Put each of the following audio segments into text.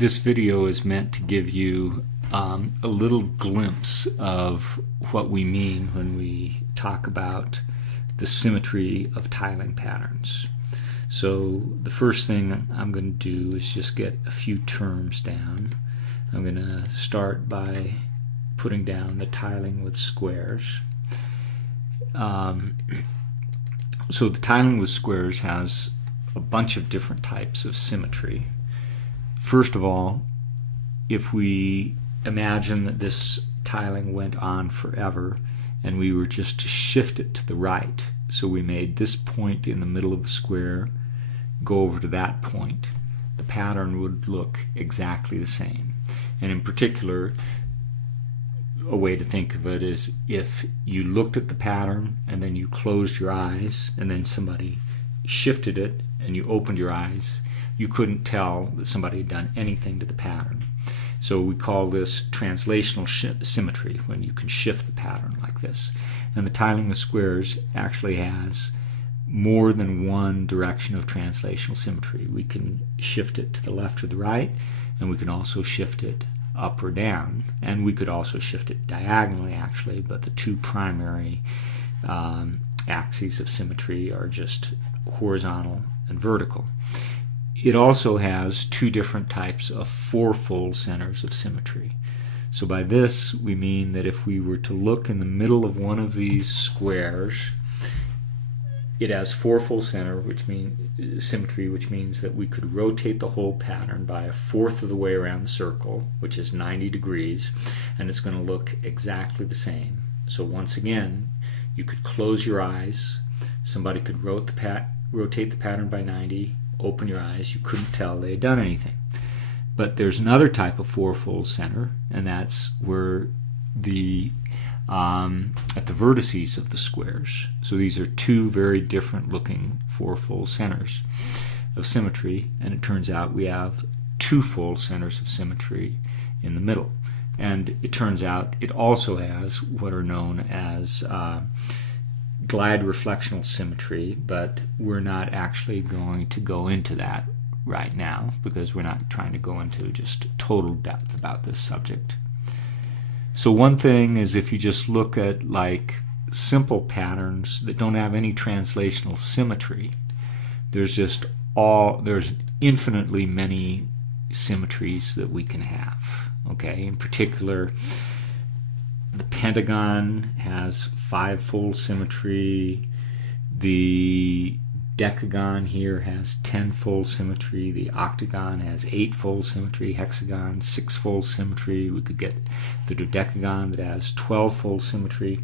This video is meant to give you a little glimpse of what we mean when we talk about the symmetry of tiling patterns. So the first thing I'm going to do is just get a few terms down. I'm going to start by putting down the tiling with squares. So the tiling with squares has a bunch of different types of symmetry. First of all, if we imagine that this tiling went on forever and we were just to shift it to the right, so we made this point in the middle of the square go over to that point, the pattern would look exactly the same. And in particular, a way to think of it is if you looked at the pattern and then you closed your eyes and then somebody shifted it and you opened your eyes, you couldn't tell that somebody had done anything to the pattern. So we call this translational symmetry, when you can shift the pattern like this. And the tiling of squares actually has more than one direction of translational symmetry. We can shift it to the left or the right, and we can also shift it up or down, and we could also shift it diagonally actually, but the two primary axes of symmetry are just horizontal and vertical. It also has two different types of fourfold centers of symmetry. So by this we mean that if we were to look in the middle of one of these squares, it has fourfold center, which means symmetry, which means that we could rotate the whole pattern by a fourth of the way around the circle, which is 90 degrees, and it's going to look exactly the same. So once again, you could close your eyes, somebody could rotate the pattern by 90, open your eyes, you couldn't tell they had done anything. But there's another type of fourfold center, and that's where the at the vertices of the squares. So these are two very different looking fourfold centers of symmetry, and it turns out we have twofold centers of symmetry in the middle. And it turns out it also has what are known as glide reflectional symmetry, but we're not actually going to go into that right now because we're not trying to go into just total depth about this subject. So one thing is, if you just look at like simple patterns that don't have any translational symmetry, there's infinitely many symmetries that we can have. Okay, in particular, the pentagon has fivefold symmetry, the decagon here has tenfold symmetry, the octagon has eightfold symmetry, hexagon sixfold symmetry, we could get the dodecagon that has 12-fold symmetry,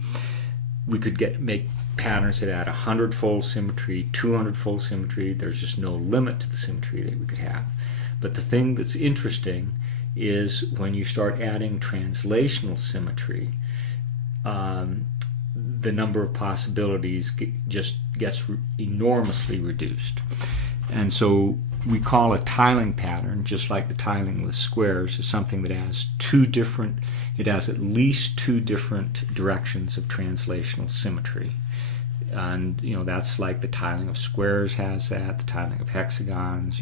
we could make patterns that add 100-fold symmetry, 200-fold symmetry. There's just no limit to the symmetry that we could have. But the thing that's interesting is when you start adding translational symmetry, the number of possibilities just gets enormously reduced. And so we call a tiling pattern, just like the tiling with squares, is something that has at least two different directions of translational symmetry. And that's like the tiling of squares has that, the tiling of hexagons,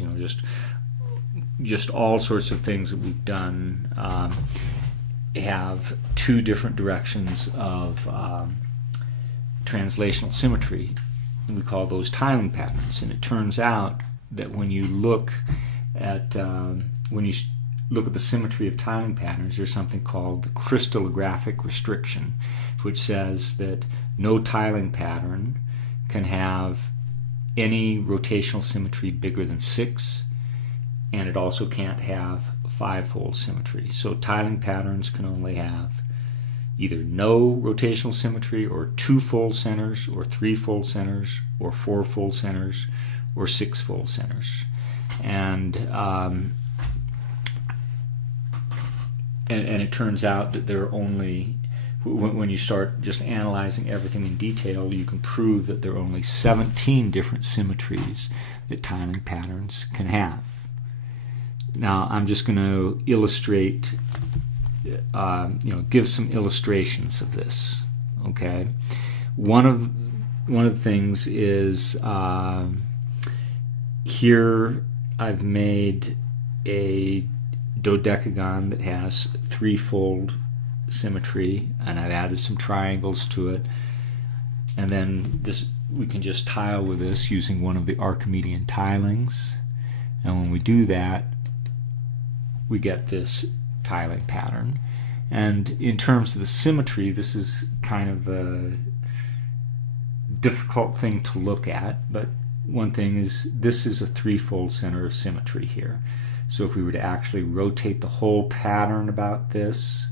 just all sorts of things that we've done have two different directions of translational symmetry, and we call those tiling patterns. And it turns out that when you look at the symmetry of tiling patterns, there's something called the crystallographic restriction, which says that no tiling pattern can have any rotational symmetry bigger than 6, and it also can't have fivefold symmetry. So tiling patterns can only have either no rotational symmetry, or twofold centers, or threefold centers, or fourfold centers, or sixfold centers. And it turns out that there are only, when you start just analyzing everything in detail, you can prove that there are only 17 different symmetries that tiling patterns can have. Now I'm just going to illustrate, give some illustrations of this. Okay, one of the things is here I've made a dodecagon that has threefold symmetry, and I've added some triangles to it. And then this, we can just tile with this using one of the Archimedean tilings. And when we do that, we get this tiling pattern. And in terms of the symmetry, this is kind of a difficult thing to look at, but one thing is this is a threefold center of symmetry here. So if we were to actually rotate the whole pattern about this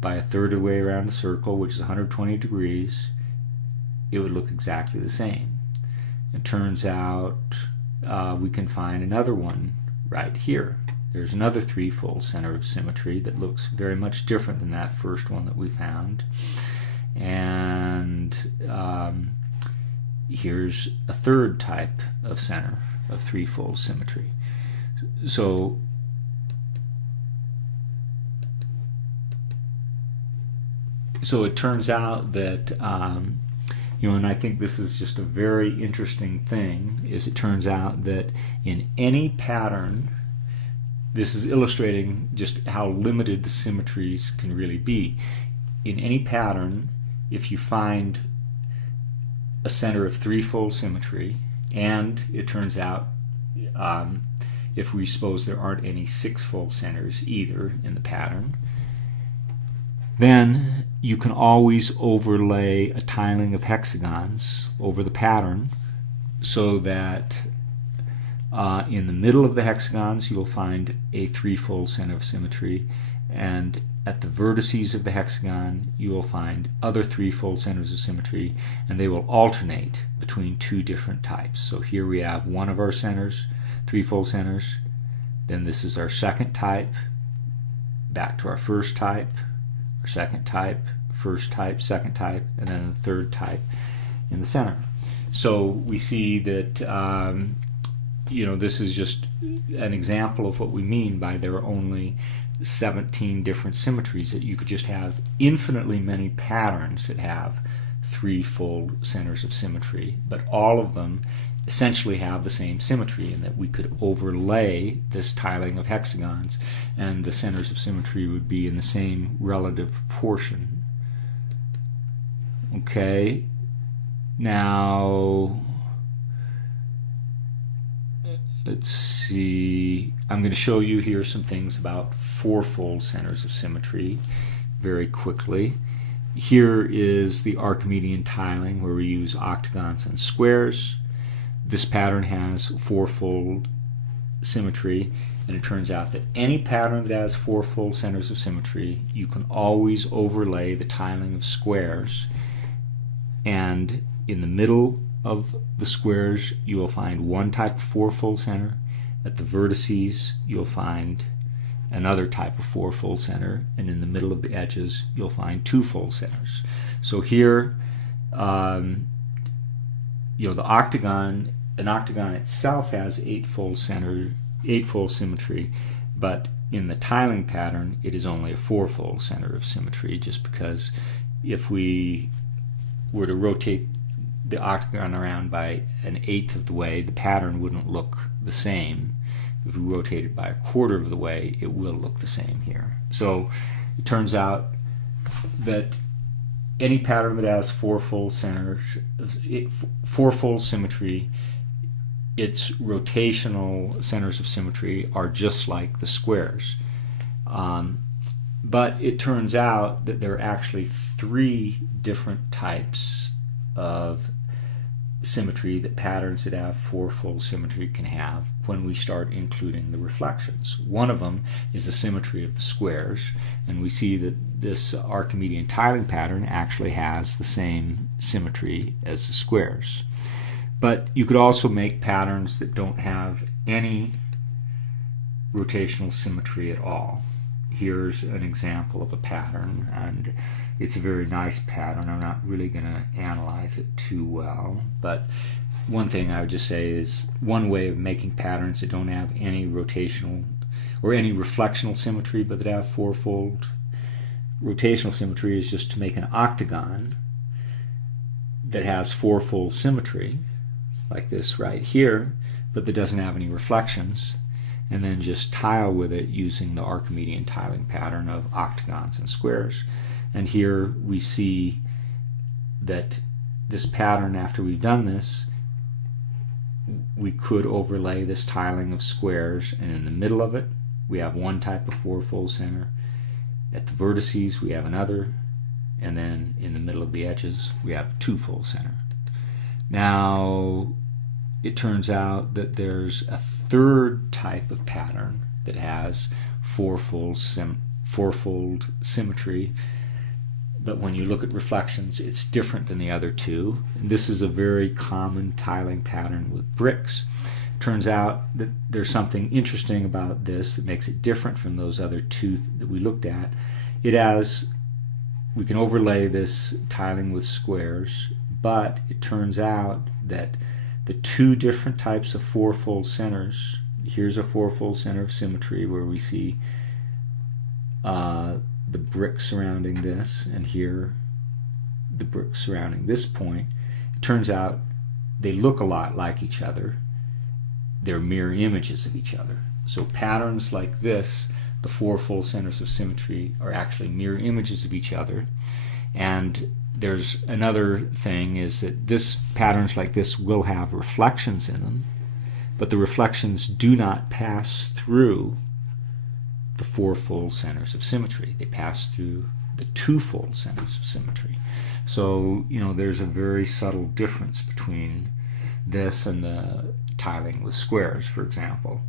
by a third of the way around the circle, which is 120 degrees, it would look exactly the same. It turns out we can find another one right here. There's another threefold center of symmetry that looks very much different than that first one that we found. And here's a third type of center of threefold symmetry. So it turns out that and I think this is just a very interesting thing, is it turns out that in any pattern, this is illustrating just how limited the symmetries can really be. In any pattern, if you find a center of threefold symmetry, and it turns out if we suppose there aren't any sixfold centers either in the pattern, then you can always overlay a tiling of hexagons over the pattern so that in the middle of the hexagons you will find a threefold center of symmetry, and at the vertices of the hexagon you will find other threefold centers of symmetry, and they will alternate between two different types. So here we have one of our centers, threefold centers, then this is our second type, back to our first type, our second type, first type, second type, and then the third type in the center. So we see that this is just an example of what we mean by there are only 17 different symmetries, that you could just have infinitely many patterns that have threefold centers of symmetry, but all of them essentially have the same symmetry, and that we could overlay this tiling of hexagons and the centers of symmetry would be in the same relative proportion. Okay, now let's see, I'm going to show you here some things about fourfold centers of symmetry very quickly. Here is the Archimedean tiling where we use octagons and squares. This pattern has fourfold symmetry, and it turns out that any pattern that has fourfold centers of symmetry, you can always overlay the tiling of squares, and in the middle of the squares you will find one type of fourfold center. At the vertices you'll find another type of fourfold center, and in the middle of the edges you'll find twofold centers. So here the octagon, an octagon itself has eightfold symmetry, but in the tiling pattern it is only a fourfold center of symmetry, just because if we were to rotate the octagon around by an eighth of the way, the pattern wouldn't look the same. If we rotate it by a quarter of the way, it will look the same here. So it turns out that any pattern that has fourfold symmetry, its rotational centers of symmetry are just like the squares. But it turns out that there are actually three different types of symmetry that patterns that have fourfold symmetry can have when we start including the reflections. One of them is the symmetry of the squares, and we see that this Archimedean tiling pattern actually has the same symmetry as the squares. But you could also make patterns that don't have any rotational symmetry at all. Here's an example of a pattern, and it's a very nice pattern. I'm not really going to analyze it too well, but one thing I would just say is one way of making patterns that don't have any rotational or any reflectional symmetry but that have fourfold rotational symmetry is just to make an octagon that has fourfold symmetry, like this right here, but that doesn't have any reflections. and then just tile with it using the Archimedean tiling pattern of octagons and squares. And here we see that this pattern, after we've done this, we could overlay this tiling of squares, and in the middle of it we have one type of fourfold center. At the vertices we have another, and then in the middle of the edges we have twofold center. Now it turns out that there's a third type of pattern that has fourfold symmetry, but when you look at reflections it's different than the other two. And this is a very common tiling pattern with bricks. Turns out that there's something interesting about this that makes it different from those other two that we looked at. We can overlay this tiling with squares, but it turns out that the two different types of fourfold centers, here's a fourfold center of symmetry where we see the brick surrounding this, and here the brick surrounding this point. It turns out they look a lot like each other. They're mirror images of each other. So patterns like this, the fourfold centers of symmetry, are actually mirror images of each other. And there's another thing, is that patterns like this will have reflections in them, but the reflections do not pass through the fourfold centers of symmetry. They pass through the twofold centers of symmetry. So, there's a very subtle difference between this and the tiling with squares, for example.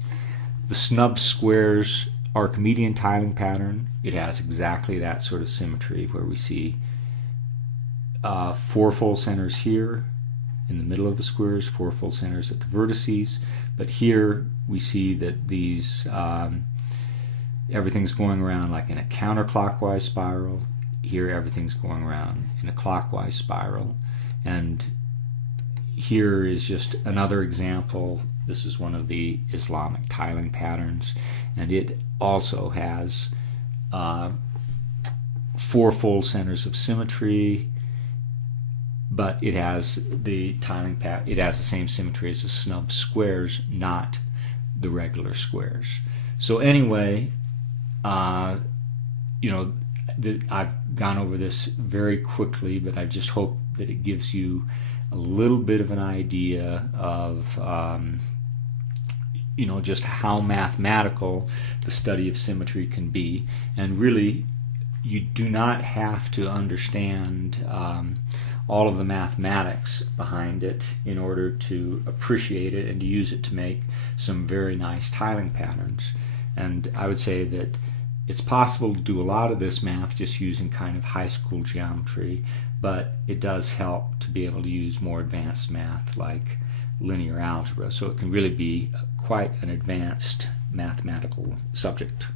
The snub squares Archimedean tiling pattern, it has exactly that sort of symmetry where we see fourfold centers here in the middle of the squares, fourfold centers at the vertices, but here we see that these everything's going around like in a counterclockwise spiral. Here everything's going around in a clockwise spiral. And here is just another example. This is one of the Islamic tiling patterns, and it also has fourfold centers of symmetry, but it has the same symmetry as the snub squares, not the regular squares. So anyway, I've gone over this very quickly, but I just hope that it gives you a little bit of an idea of just how mathematical the study of symmetry can be. And really, you do not have to understand all of the mathematics behind it in order to appreciate it and to use it to make some very nice tiling patterns. And I would say that it's possible to do a lot of this math just using kind of high school geometry, but it does help to be able to use more advanced math like linear algebra. So it can really be quite an advanced mathematical subject.